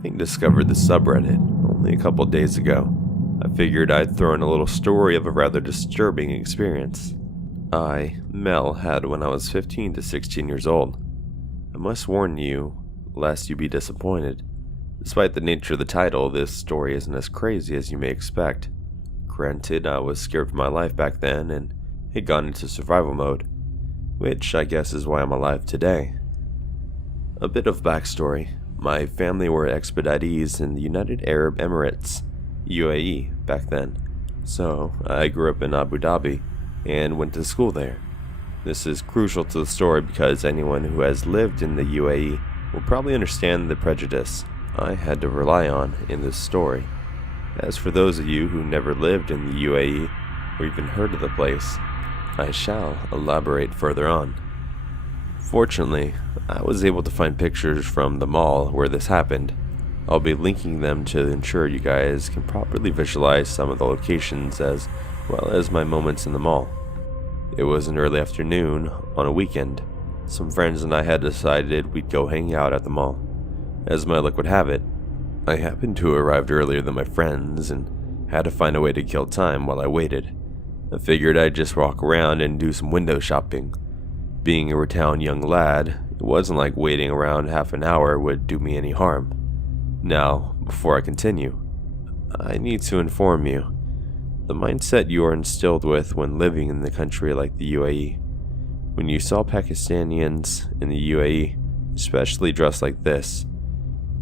Having discovered the subreddit only a couple days ago, I figured I'd throw in a little story of a rather disturbing experience Mel, had when I was 15 to 16 years old. I must warn you, lest you be disappointed. Despite the nature of the title, this story isn't as crazy as you may expect. Granted, I was scared for my life back then and had gone into survival mode, which I guess is why I'm alive today. A bit of backstory. My family were expeditees in the United Arab Emirates, UAE, back then. So, I grew up in Abu Dhabi and went to school there. This is crucial to the story because anyone who has lived in the UAE will probably understand the prejudice I had to rely on in this story. As for those of you who never lived in the UAE or even heard of the place, I shall elaborate further on. Fortunately, I was able to find pictures from the mall where this happened. I'll be linking them to ensure you guys can properly visualize some of the locations as well as my moments in the mall. It was an early afternoon on a weekend. Some friends and I had decided we'd go hang out at the mall. As my luck would have it, I happened to arrive earlier than my friends and had to find a way to kill time while I waited. I figured I'd just walk around and do some window shopping. Being a rotund young lad, it wasn't like waiting around half an hour would do me any harm. Now, before I continue, I need to inform you, the mindset you are instilled with when living in the country like the UAE. When you saw Pakistanians in the UAE, especially dressed like this,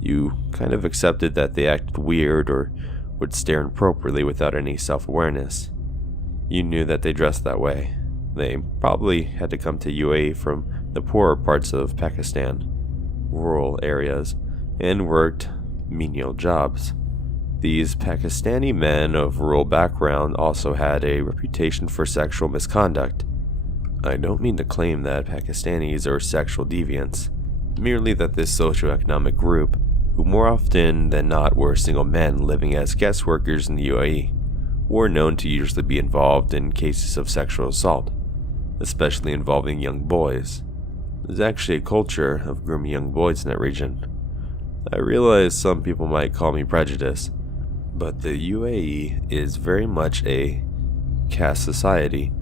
you kind of accepted that they acted weird or would stare inappropriately without any self-awareness. You knew that they dressed that way. They probably had to come to UAE from the poorer parts of Pakistan, rural areas, and worked menial jobs. These Pakistani men of rural background also had a reputation for sexual misconduct. I don't mean to claim that Pakistanis are sexual deviants, merely that this socioeconomic group, who more often than not were single men living as guest workers in the UAE, were known to usually be involved in cases of sexual assault, especially involving young boys. There's actually a culture of grooming young boys in that region. I realize some people might call me prejudiced, but the UAE is very much a caste society.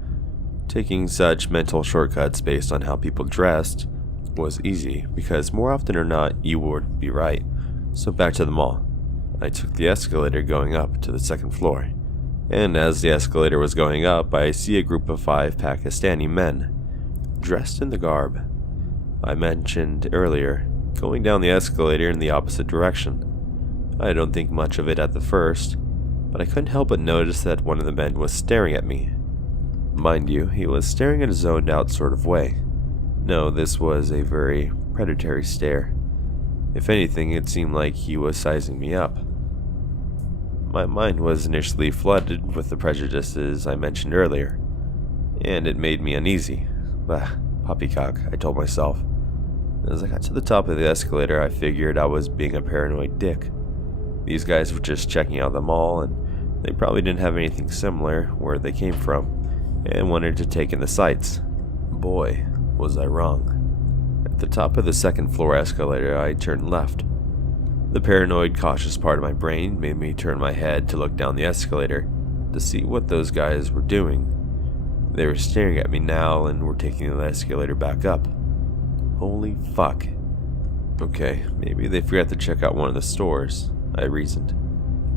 Taking such mental shortcuts based on how people dressed was easy, because more often or not you would be right. So back to the mall. I took the escalator going up to the second floor, and as the escalator was going up, I see a group of 5 Pakistani men, dressed in the garb I mentioned earlier, going down the escalator in the opposite direction. I don't think much of it at the first, but I couldn't help but notice that one of the men was staring at me. Mind you, he was staring in a zoned out sort of way. No, this was a very predatory stare. If anything, it seemed like he was sizing me up. My mind was initially flooded with the prejudices I mentioned earlier, and it made me uneasy. Bah, poppycock, I told myself. As I got to the top of the escalator, I figured I was being a paranoid dick. These guys were just checking out the mall, and they probably didn't have anything similar where they came from, and wanted to take in the sights. Boy, was I wrong. At the top of the second floor escalator, I turned left. The paranoid, cautious part of my brain made me turn my head to look down the escalator to see what those guys were doing. They were staring at me now and were taking the escalator back up. Holy fuck. Okay, maybe they forgot to check out one of the stores, I reasoned.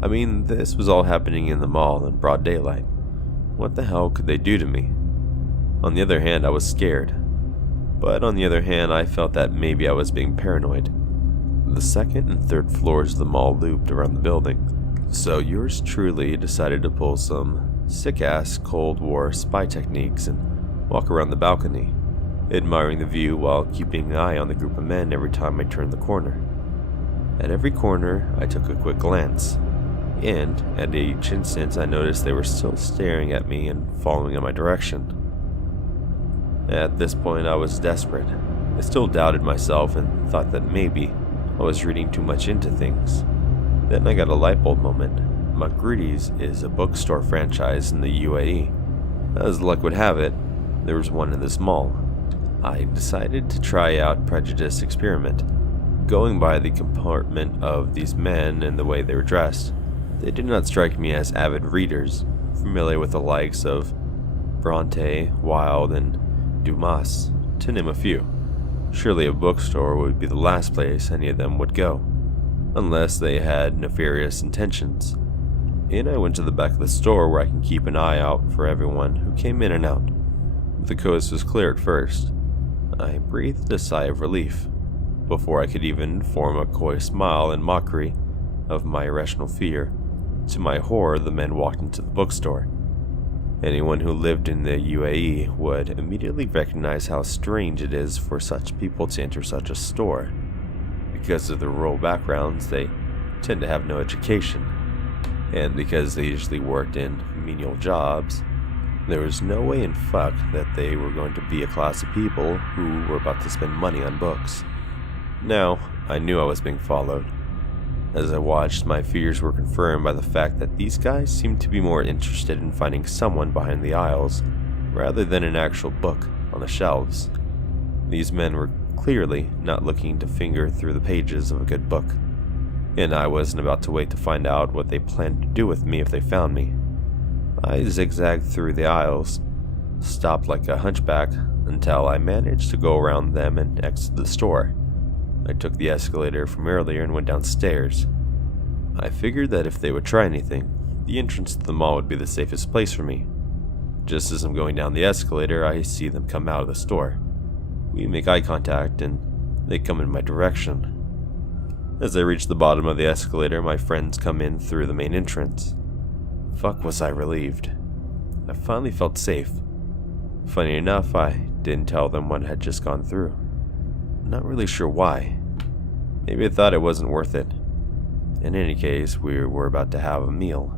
I mean, this was all happening in the mall in broad daylight. What the hell could they do to me? On the other hand, I was scared. But on the other hand, I felt that maybe I was being paranoid. The second and third floors of the mall looped around the building, so yours truly decided to pull some sick-ass Cold War spy techniques and walk around the balcony, admiring the view while keeping an eye on the group of men every time I turned the corner. At every corner, I took a quick glance, and at each instance I noticed they were still staring at me and following in my direction. At this point, I was desperate. I still doubted myself and thought that maybe I was reading too much into things. Then I got a light bulb moment. McGreedy's is a bookstore franchise in the UAE. As luck would have it, there was one in this mall. I decided to try out Prejudice Experiment. Going by the comportment of these men and the way they were dressed, they did not strike me as avid readers, familiar with the likes of Bronte, Wilde, and Dumas, to name a few. Surely a bookstore would be the last place any of them would go, unless they had nefarious intentions. And I went to the back of the store where I can keep an eye out for everyone who came in and out. The coast was clear at first. I breathed a sigh of relief, before I could even form a coy smile in mockery of my irrational fear. To my horror, the men walked into the bookstore. Anyone who lived in the UAE would immediately recognize how strange it is for such people to enter such a store. Because of their rural backgrounds, they tend to have no education, and because they usually worked in menial jobs, there was no way in fuck that they were going to be a class of people who were about to spend money on books. Now, I knew I was being followed. As I watched, my fears were confirmed by the fact that these guys seemed to be more interested in finding someone behind the aisles, rather than an actual book on the shelves. These men were clearly not looking to finger through the pages of a good book, and I wasn't about to wait to find out what they planned to do with me if they found me. I zigzagged through the aisles, stopped like a hunchback, until I managed to go around them and exit the store. I took the escalator from earlier and went downstairs. I figured that if they would try anything, the entrance to the mall would be the safest place for me. Just as I'm going down the escalator, I see them come out of the store. We make eye contact, and they come in my direction. As I reach the bottom of the escalator, my friends come in through the main entrance. Fuck, was I relieved. I finally felt safe. Funny enough, I didn't tell them what had just gone through. Not really sure why. Maybe I thought it wasn't worth it. In any case, we were about to have a meal.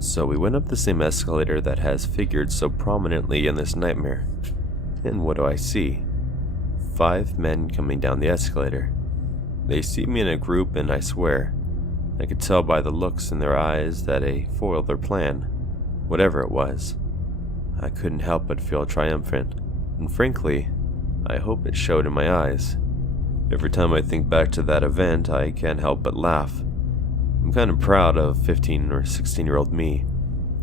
So we went up the same escalator that has figured so prominently in this nightmare. And what do I see? 5 men coming down the escalator. They see me in a group, and I swear, I could tell by the looks in their eyes that they foiled their plan, whatever it was. I couldn't help but feel triumphant, and frankly, I hope it showed in my eyes. Every time I think back to that event, I can't help but laugh. I'm kind of proud of 15 or 16-year-old me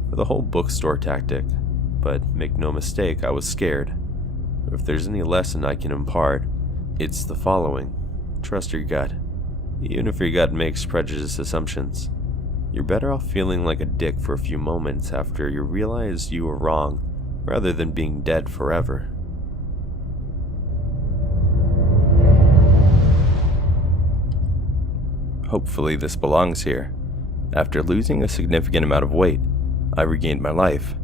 for the whole bookstore tactic, but make no mistake, I was scared. If there's any lesson I can impart, it's the following. Trust your gut. Even if your gut makes prejudiced assumptions, you're better off feeling like a dick for a few moments after you realize you were wrong, rather than being dead forever. Hopefully this belongs here. After losing a significant amount of weight, I regained my life.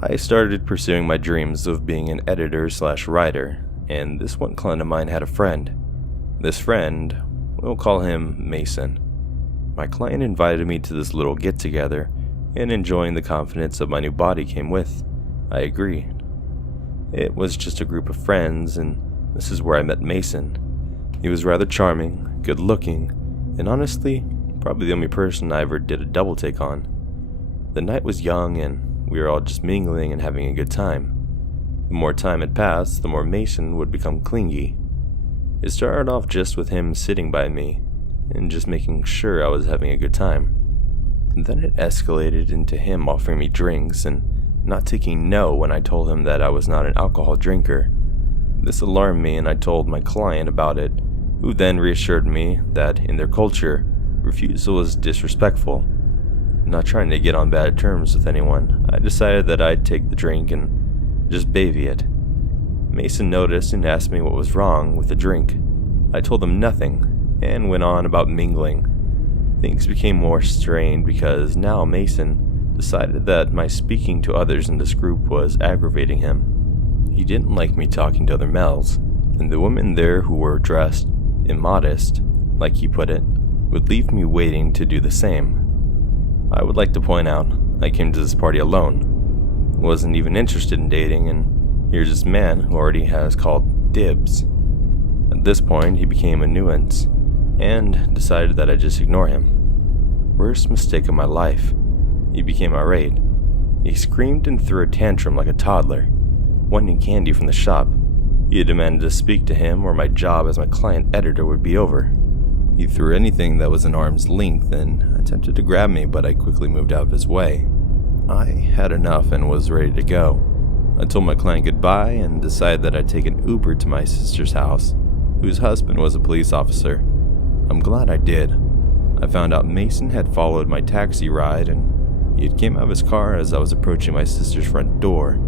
I started pursuing my dreams of being an editor/writer, and this one client of mine had a friend. This friend, we'll call him Mason. My client invited me to this little get-together, and enjoying the confidence of my new body came with, I agreed. It was just a group of friends, and this is where I met Mason. He was rather charming, good-looking, and honestly, probably the only person I ever did a double take on. The night was young, and we were all just mingling and having a good time. The more time had passed, the more Mason would become clingy. It started off just with him sitting by me, and just making sure I was having a good time. And then it escalated into him offering me drinks, and not taking no when I told him that I was not an alcohol drinker. This alarmed me, and I told my client about it, who then reassured me that in their culture, refusal was disrespectful. Not trying to get on bad terms with anyone, I decided that I'd take the drink and just baby it. Mason noticed and asked me what was wrong with the drink. I told him nothing, and went on about mingling. Things became more strained because now Mason decided that my speaking to others in this group was aggravating him. He didn't like me talking to other males, and the women there who were dressed immodest, like he put it, would leave me waiting to do the same. I would like to point out, I came to this party alone. Wasn't even interested in dating, and here's this man who already has called dibs. At this point, he became a nuisance, and decided that I'd just ignore him. Worst mistake of my life. He became irate. He screamed and threw a tantrum like a toddler, wanting candy from the shop. He demanded to speak to him or my job as my client editor would be over. He threw anything that was an arm's length and attempted to grab me, but I quickly moved out of his way. I had enough and was ready to go. I told my client goodbye and decided that I'd take an Uber to my sister's house, whose husband was a police officer. I'm glad I did. I found out Mason had followed my taxi ride and he had came out of his car as I was approaching my sister's front door.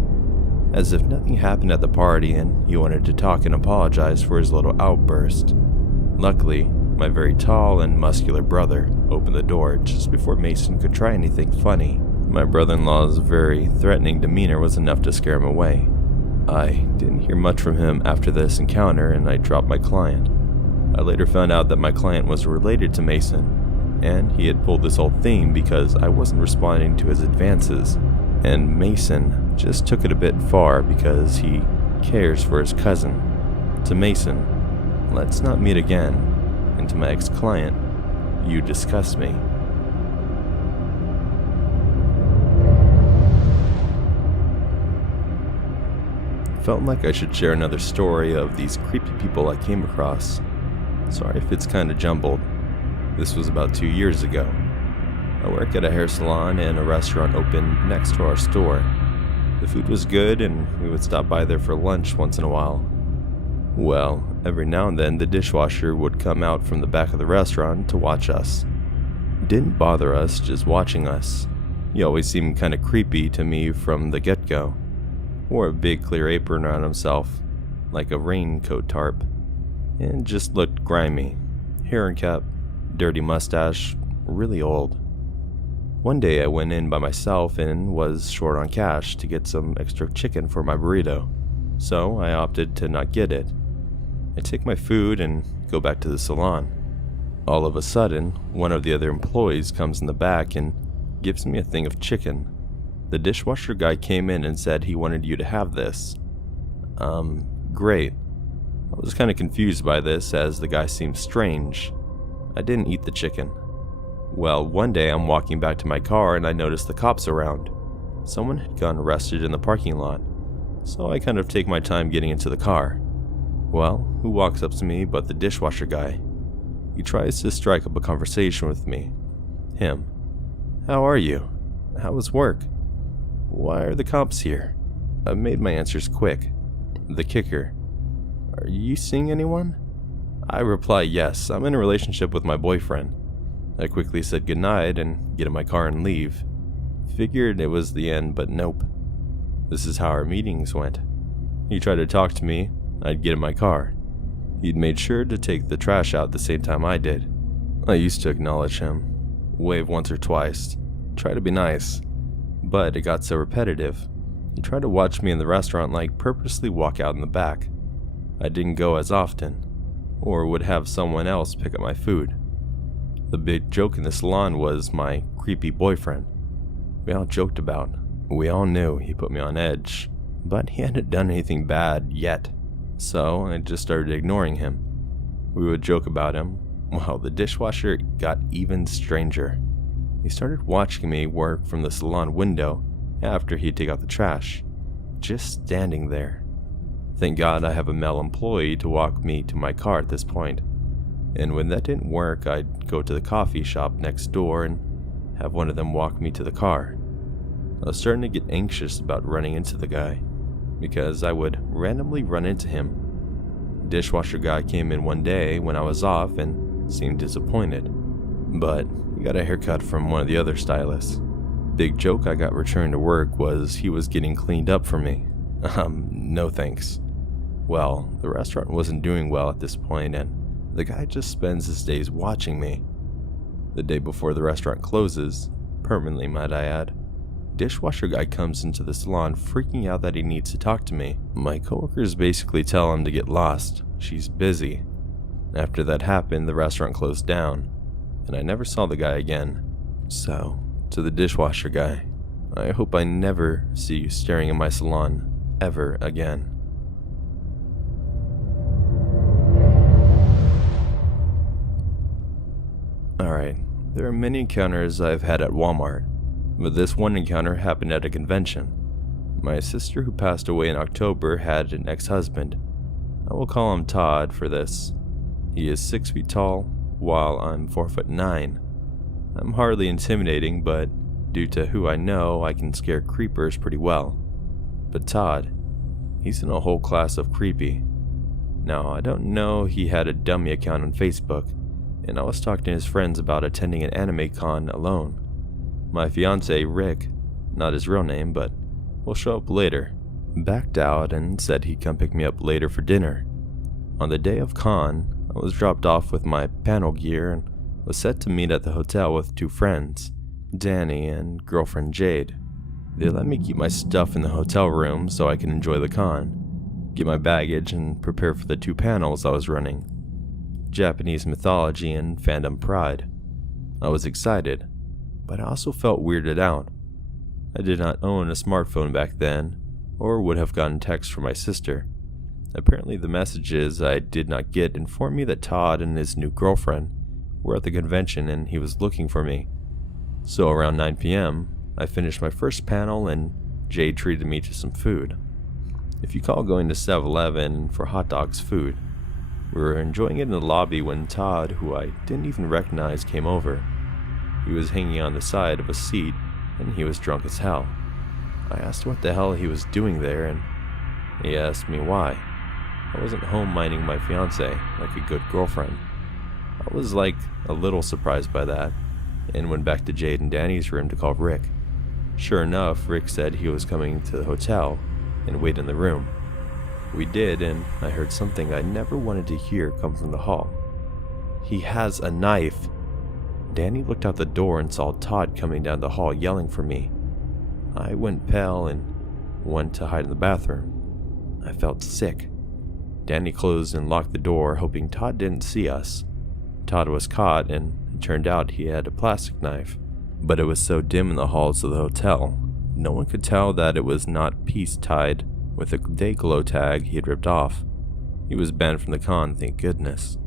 As if nothing happened at the party and he wanted to talk and apologize for his little outburst. Luckily, my very tall and muscular brother opened the door just before Mason could try anything funny. My brother-in-law's very threatening demeanor was enough to scare him away. I didn't hear much from him after this encounter and I dropped my client. I later found out that my client was related to Mason, and he had pulled this whole thing because I wasn't responding to his advances, and Mason just took it a bit far because he cares for his cousin. To Mason, let's not meet again, and to my ex-client, you disgust me. Felt like I should share another story of these creepy people I came across. Sorry if it's kinda jumbled. This was about 2 years ago. I work at a hair salon and a restaurant opened next to our store. The food was good and we would stop by there for lunch once in a while. Well, every now and then the dishwasher would come out from the back of the restaurant to watch us. Didn't bother us, just watching us. He always seemed kinda creepy to me from the get-go. Wore a big clear apron around himself, like a raincoat tarp, and just looked grimy. Hair unkept, dirty mustache, really old. One day I went in by myself and was short on cash to get some extra chicken for my burrito, so I opted to not get it. I take my food and go back to the salon. All of a sudden, one of the other employees comes in the back and gives me a thing of chicken. The dishwasher guy came in and said he wanted you to have this. Great. I was kind of confused by this as the guy seemed strange. I didn't eat the chicken. Well, one day I'm walking back to my car and I noticed the cops around. Someone had gotten arrested in the parking lot, so I kind of take my time getting into the car. Well, who walks up to me but the dishwasher guy? He tries to strike up a conversation with me. Him. How are you? How was work? Why are the cops here? I made my answers quick. The kicker. Are you seeing anyone? I reply yes, I'm in a relationship with my boyfriend. I quickly said goodnight and get in my car and leave. Figured it was the end, but nope. This is how our meetings went. He tried to talk to me, I'd get in my car. He'd made sure to take the trash out the same time I did. I used to acknowledge him, wave once or twice, try to be nice, but it got so repetitive. He tried to watch me in the restaurant like purposely walk out in the back. I didn't go as often, or would have someone else pick up my food. The big joke in the salon was my creepy boyfriend. We all joked about. We all knew he put me on edge, but he hadn't done anything bad yet, so I just started ignoring him. We would joke about him. Well, the dishwasher got even stranger. He started watching me work from the salon window after he'd take out the trash, just standing there. Thank God I have a male employee to walk me to my car at this point. And when that didn't work, I'd go to the coffee shop next door and have one of them walk me to the car. I was starting to get anxious about running into the guy, because I would randomly run into him. The dishwasher guy came in one day when I was off and seemed disappointed, but he got a haircut from one of the other stylists. Big joke I got returned to work was he was getting cleaned up for me. No thanks. Well, the restaurant wasn't doing well at this point and the guy just spends his days watching me. The day before the restaurant closes, permanently might I add, dishwasher guy comes into the salon freaking out that he needs to talk to me. My coworkers basically tell him to get lost, she's busy. After that happened, the restaurant closed down, and I never saw the guy again. So, to the dishwasher guy, I hope I never see you staring in my salon ever again. Alright, there are many encounters I've had at Walmart, but this one encounter happened at a convention. My sister who passed away in October had an ex-husband. I will call him Todd for this. He is 6 feet tall, while I'm 4'9". I'm hardly intimidating, but due to who I know, I can scare creepers pretty well. But Todd, he's in a whole class of creepy. Now, I don't know he had a dummy account on Facebook, and I was talking to his friends about attending an anime con alone. My fiance, Rick, not his real name, but will show up later, backed out and said he'd come pick me up later for dinner. On the day of con, I was dropped off with my panel gear and was set to meet at the hotel with 2 friends, Danny and girlfriend Jade. They let me keep my stuff in the hotel room so I can enjoy the con, get my baggage, and prepare for the 2 panels I was running, Japanese mythology and fandom pride. I was excited, but I also felt weirded out. I did not own a smartphone back then, or would have gotten texts from my sister. Apparently the messages I did not get informed me that Todd and his new girlfriend were at the convention and he was looking for me. So around 9 p.m., I finished my first panel and Jade treated me to some food. If you call going to 7-Eleven for hot dogs food. We were enjoying it in the lobby when Todd, who I didn't even recognize, came over. He was hanging on the side of a seat and he was drunk as hell. I asked what the hell he was doing there and he asked me why. I wasn't home minding my fiance like a good girlfriend. I was like a little surprised by that and went back to Jade and Danny's room to call Rick. Sure enough, Rick said he was coming to the hotel and wait in the room. We did, and I heard something I never wanted to hear come from the hall. He has a knife. Danny looked out the door and saw Todd coming down the hall yelling for me. I went pale and went to hide in the bathroom. I felt sick. Danny closed and locked the door, hoping Todd didn't see us. Todd was caught, and it turned out he had a plastic knife, but it was so dim in the halls of the hotel, no one could tell that it was not piece tied with a day glow tag he had ripped off. He was banned from the con, thank goodness.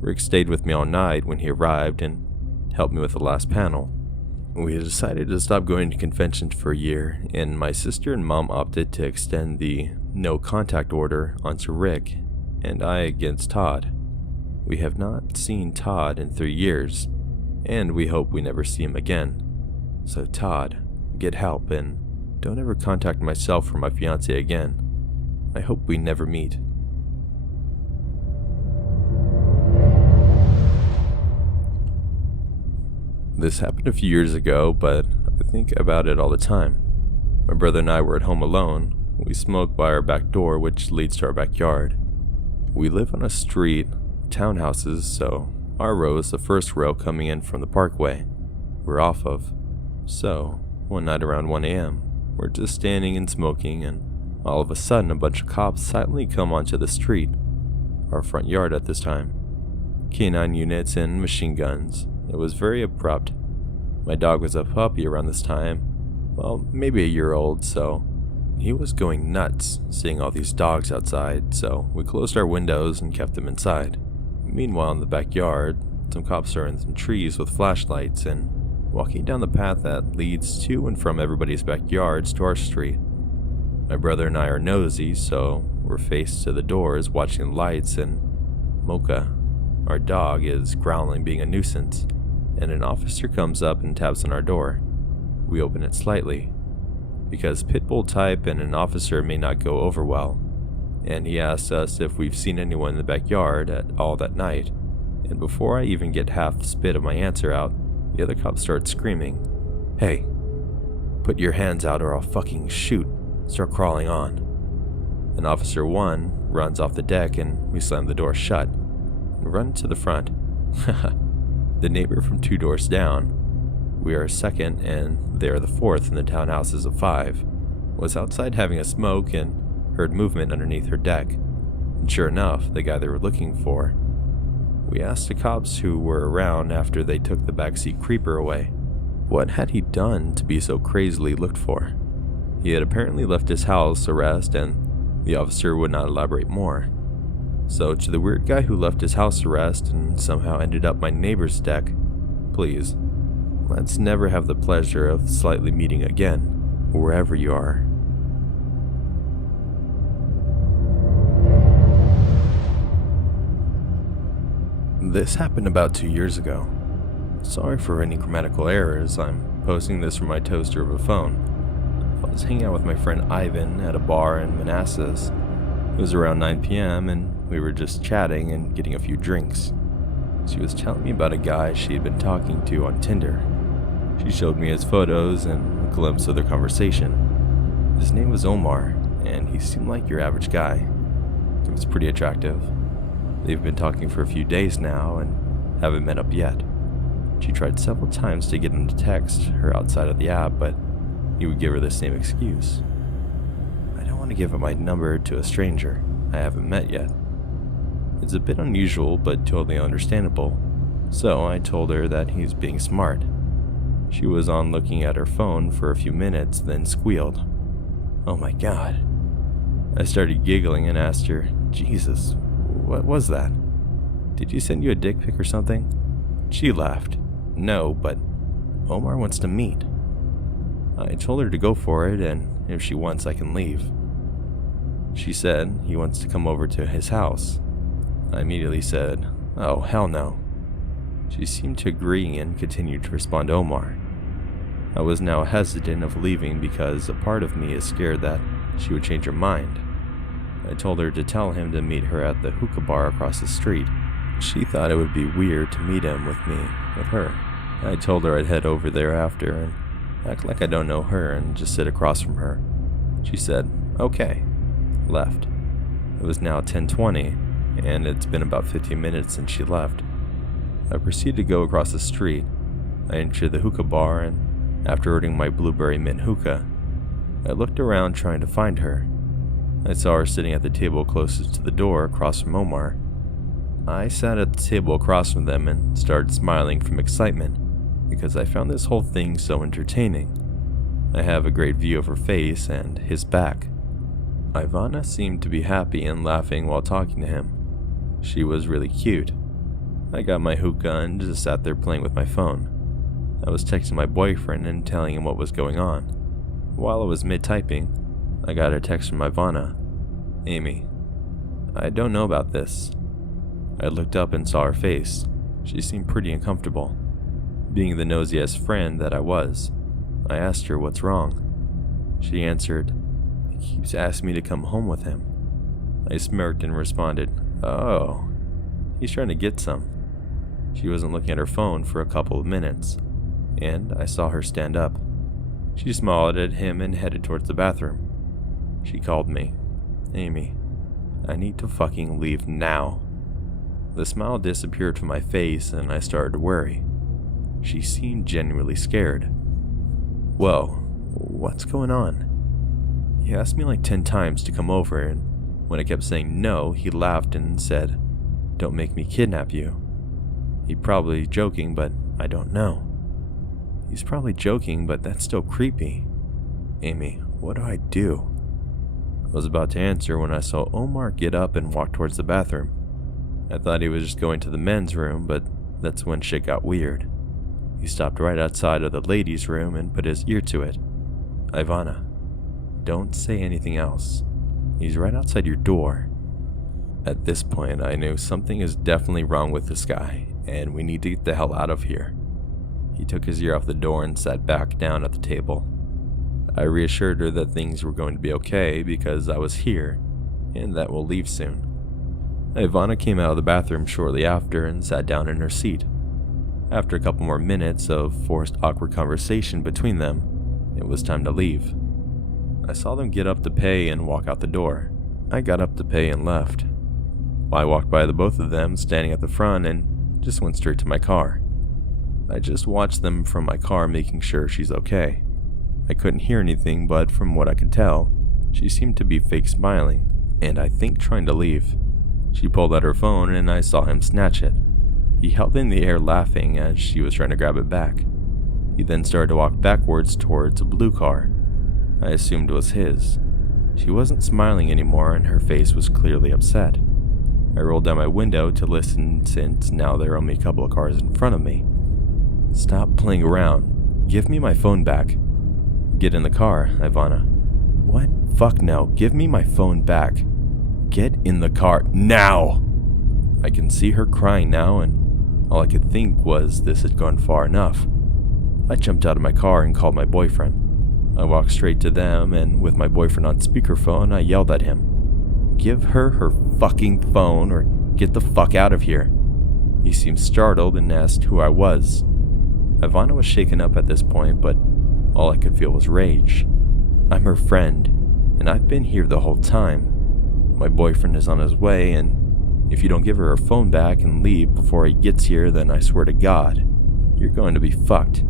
Rick stayed with me all night when he arrived and helped me with the last panel. We decided to stop going to conventions for a year, and my sister and mom opted to extend the no contact order onto Rick, and I against Todd. We have not seen Todd in 3 years, and we hope we never see him again. So Todd, get help and don't ever contact myself or my fiance again. I hope we never meet. This happened a few years ago, but I think about it all the time. My brother and I were at home alone. We smoke by our back door, which leads to our backyard. We live on a street of townhouses, so our row is the first row coming in from the parkway we're off of. So, one night around 1 a.m., we're just standing and smoking, and all of a sudden a bunch of cops silently come onto the street, our front yard at this time. K9 units and machine guns. It was very abrupt. My dog was a puppy around this time, well, maybe a year old, so he was going nuts seeing all these dogs outside, so we closed our windows and kept them inside. Meanwhile, in the backyard, some cops are in some trees with flashlights and walking down the path that leads to and from everybody's backyards to our street. My brother and I are nosy, so we're faced to the doors watching the lights, and Mocha, our dog, is growling, being a nuisance, and an officer comes up and taps on our door. We open it slightly, because pitbull type and an officer may not go over well, and he asks us if we've seen anyone in the backyard at all that night, and before I even get half spit of my answer out, the other cop starts screaming, "Hey, put your hands out or I'll fucking shoot." Start crawling on. And Officer 1 runs off the deck and we slam the door shut and run to the front. The neighbor from 2 doors down, we are second and they are the fourth in the townhouses of 5, was outside having a smoke and heard movement underneath her deck. And sure enough, the guy they were looking for. We asked the cops who were around after they took the backseat creeper away. What had he done to be so crazily looked for? He had apparently left his house arrest, and the officer would not elaborate more. So to the weird guy who left his house arrest and somehow ended up my neighbor's deck, please, let's never have the pleasure of slightly meeting again, wherever you are. This happened about 2 years ago. Sorry for any grammatical errors, I'm posting this from my toaster of a phone. I was hanging out with my friend Ivan at a bar in Manassas. It was around 9 p.m. and we were just chatting and getting a few drinks. She was telling me about a guy she had been talking to on Tinder. She showed me his photos and a glimpse of their conversation. His name was Omar, and he seemed like your average guy. He was pretty attractive. They've been talking for a few days now and haven't met up yet. She tried several times to get him to text her outside of the app, but he would give her the same excuse. I don't want to give up my number to a stranger I haven't met yet. It's a bit unusual, but totally understandable, so I told her that he's being smart. She was on looking at her phone for a few minutes, then squealed, "Oh my god." I started giggling and asked her, "Jesus, what was that? Did he send you a dick pic or something?" She laughed. "No, but Omar wants to meet." I told her to go for it, and if she wants, I can leave. She said he wants to come over to his house. I immediately said, "Oh, hell no." She seemed to agree and continued to respond to Omar. I was now hesitant of leaving because a part of me is scared that she would change her mind. I told her to tell him to meet her at the hookah bar across the street. She thought it would be weird to meet him with her. I told her I'd head over there after and act like I don't know her and just sit across from her. She said, "Okay," left. It was now 10:20, and it's been about 15 minutes since she left. I proceeded to go across the street. I entered the hookah bar, and after ordering my blueberry mint hookah, I looked around trying to find her. I saw her sitting at the table closest to the door across from Omar. I sat at the table across from them and started smiling from excitement because I found this whole thing so entertaining. I have a great view of her face and his back. Ivana seemed to be happy and laughing while talking to him. She was really cute. I got my hookah and just sat there playing with my phone. I was texting my boyfriend and telling him what was going on. While I was mid-typing, I got a text from Ivana. "Amy, I don't know about this." I looked up and saw her face. She seemed pretty uncomfortable. Being the nosy-ass friend that I was, I asked her what's wrong. She answered, "He keeps asking me to come home with him." I smirked and responded, "Oh, he's trying to get some." She wasn't looking at her phone for a couple of minutes, and I saw her stand up. She smiled at him and headed towards the bathroom. She called me, "Amy, I need to fucking leave now." The smile disappeared from my face and I started to worry. She seemed genuinely scared. "Whoa, what's going on?" He asked me like 10 times to come over, and when I kept saying no, he laughed and said, "Don't make me kidnap you." He's probably joking, but I don't know. He's probably joking, but that's still creepy. "Amy, what do I do?" I was about to answer when I saw Omar get up and walk towards the bathroom. I thought he was just going to the men's room, but that's when shit got weird. He stopped right outside of the ladies' room and put his ear to it. "Ivana, don't say anything else. He's right outside your door." At this point, I knew something is definitely wrong with this guy, and we need to get the hell out of here. He took his ear off the door and sat back down at the table. I reassured her that things were going to be okay because I was here, and that we'll leave soon. Ivana came out of the bathroom shortly after and sat down in her seat. After a couple more minutes of forced awkward conversation between them, it was time to leave. I saw them get up to pay and walk out the door. I got up to pay and left. I walked by the both of them standing at the front and just went straight to my car. I just watched them from my car, making sure she's okay. I couldn't hear anything, but from what I could tell, she seemed to be fake smiling, and I think trying to leave. She pulled out her phone and I saw him snatch it. He held it in the air laughing as she was trying to grab it back. He then started to walk backwards towards a blue car. I assumed it was his. She wasn't smiling anymore and her face was clearly upset. I rolled down my window to listen since now there are only a couple of cars in front of me. "Stop playing around. Give me my phone back." "Get in the car, Ivana." "What? Fuck no. Give me my phone back." "Get in the car now!" I can see her crying now, and All I could think was this had gone far enough. I jumped out of my car and called my boyfriend. I walked straight to them, and with my boyfriend on speakerphone, I yelled at him, "Give her her fucking phone or get the fuck out of here." He seemed startled and asked who I was. Ivana was shaken up at this point, but all I could feel was rage. "I'm her friend, and I've been here the whole time. My boyfriend is on his way, and if you don't give her her phone back and leave before he gets here, then I swear to God, you're going to be fucked."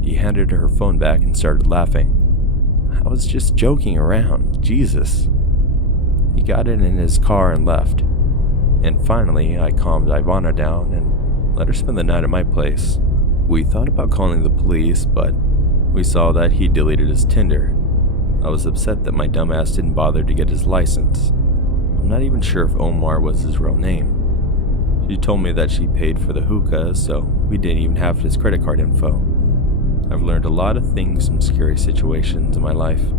He handed her phone back and started laughing. I was just joking around, Jesus. He got in his car and left. And finally, I calmed Ivana down and let her spend the night at my place. We thought about calling the police, but we saw that he deleted his Tinder. I was upset that my dumbass didn't bother to get his license. I'm not even sure if Omar was his real name. She told me that she paid for the hookah, so we didn't even have his credit card info. I've learned a lot of things from scary situations in my life.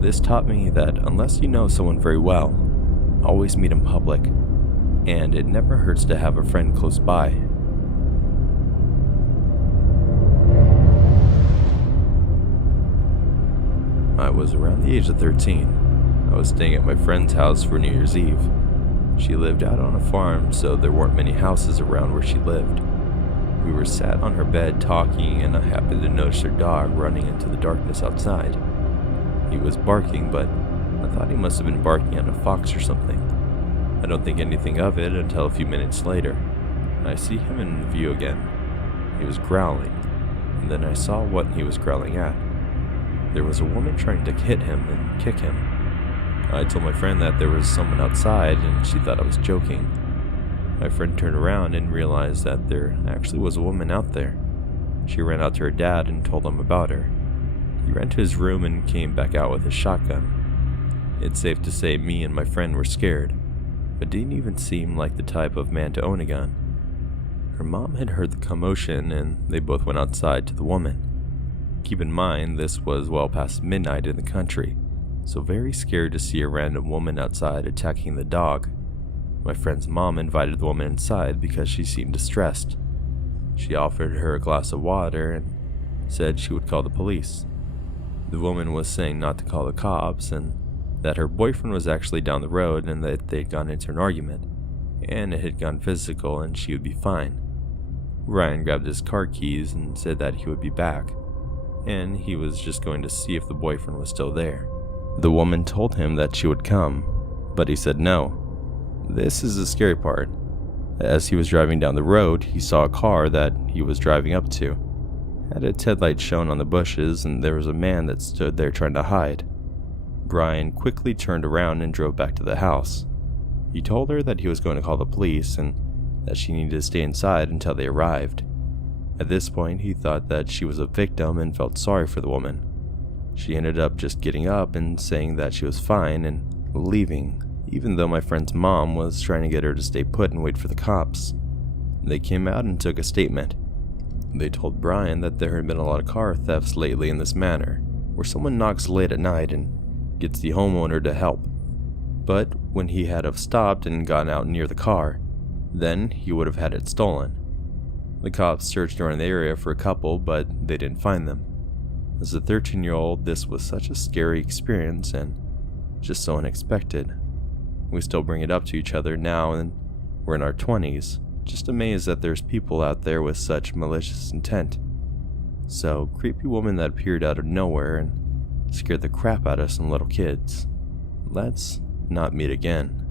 This taught me that unless you know someone very well, always meet in public, and it never hurts to have a friend close by. I was around the age of 13. I was staying at my friend's house for New Year's Eve. She lived out on a farm, so there weren't many houses around where she lived. We were sat on her bed talking, and I happened to notice her dog running into the darkness outside. He was barking, but I thought he must have been barking at a fox or something. I don't think anything of it until a few minutes later. I see him in view again. He was growling, and then I saw what he was growling at. There was a woman trying to hit him and kick him. I told my friend that there was someone outside, and she thought I was joking. My friend turned around and realized that there actually was a woman out there. She ran out to her dad and told him about her. He ran to his room and came back out with his shotgun. It's safe to say me and my friend were scared, but didn't even seem like the type of man to own a gun. Her mom had heard the commotion, and they both went outside to the woman. Keep in mind, this was well past midnight in the country, so very scared to see a random woman outside attacking the dog. My friend's mom invited the woman inside because she seemed distressed. She offered her a glass of water and said she would call the police. The woman was saying not to call the cops and that her boyfriend was actually down the road and that they'd gone into an argument, and it had gone physical and she would be fine. Ryan grabbed his car keys and said that he would be back, and he was just going to see if the boyfriend was still there. The woman told him that she would come, but he said no. This is the scary part. As he was driving down the road, he saw a car that he was driving up to. Had its headlights shown on the bushes, and there was a man that stood there trying to hide. Brian quickly turned around and drove back to the house. He told her that he was going to call the police and that she needed to stay inside until they arrived. At this point, he thought that she was a victim and felt sorry for the woman. She ended up just getting up and saying that she was fine and leaving, even though my friend's mom was trying to get her to stay put and wait for the cops. They came out and took a statement. They told Brian that there had been a lot of car thefts lately in this manner, where someone knocks late at night and gets the homeowner to help. But when he had have stopped and gone out near the car, then he would have had it stolen. The cops searched around the area for a couple, but they didn't find them. As a 13-year-old, this was such a scary experience and just so unexpected. We still bring it up to each other now, and we're in our 20s, just amazed that there's people out there with such malicious intent. So, creepy woman that appeared out of nowhere and scared the crap out of some little kids. Let's not meet again.